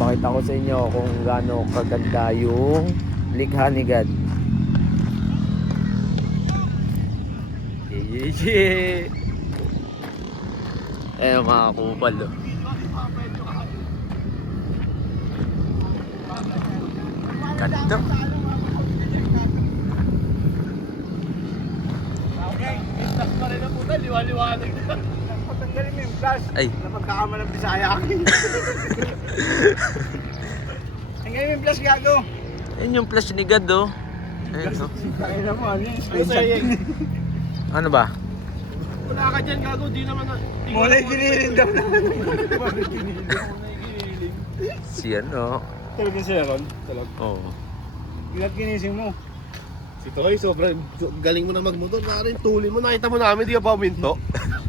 Pakita ko sa inyo kung gaano kaganda yung likha ni God. Ayun mga kupal oh. Ganda. Liwa-liwanag na. Patanggalin mo yung flash. Ay. Na magkakama ng Bisaya. Tanggalin mo yung flash, gago. Ayun yung flash ni God oh. Ayun oh. Kaya na mo, ano yung screenshot? Ano ba? Wala ka dyan, gago. Di naman na. Mulay giniling daw naman. Mulay giniling. Si ano? Talaga siya ron? Talaga. Oo. Ilat ginising mo. Si Toy, sobrang galing mo na magmotor. Narin, tuli mo. Nakita mo namin, di ka pa uminto.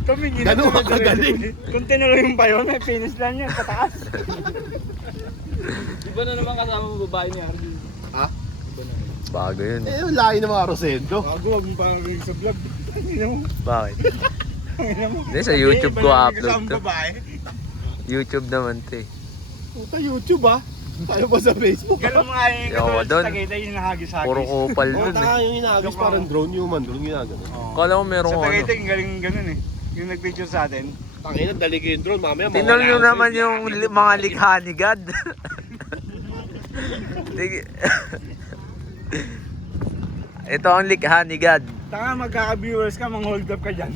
Kami Ganun ka kagaling. Kung tinuloy pa yun, may finish lang yan, pataas. Iba na naman kasama mo babae ni Arjun. Ha? Bago yun. Eh, lahi ng mga Rosendo. Gago, wag mo parang rin sa vlog. Bakit? Hindi, sa YouTube ko upload to. Babae. YouTube naman to eh. Puta, YouTube ah. Tayo pa sa Facebook. Ganun mga yung Yo, katulad doon. sa Tagaytay yung nahagis-hagis. Puro kupal Oo, dun eh. taka yung hinagis, parang drone, human drone, ginagano. Kala ko meron Sa ano. Tagaytay yung galing ganun eh. Yung nag-picture sa atin. Tangina, dalig yung drone, mamaya Tinol nyo naman yung mga likha ni God. Ito ang likha ni God. Tanga, magkaka-viewers ka, mang hold up ka dyan.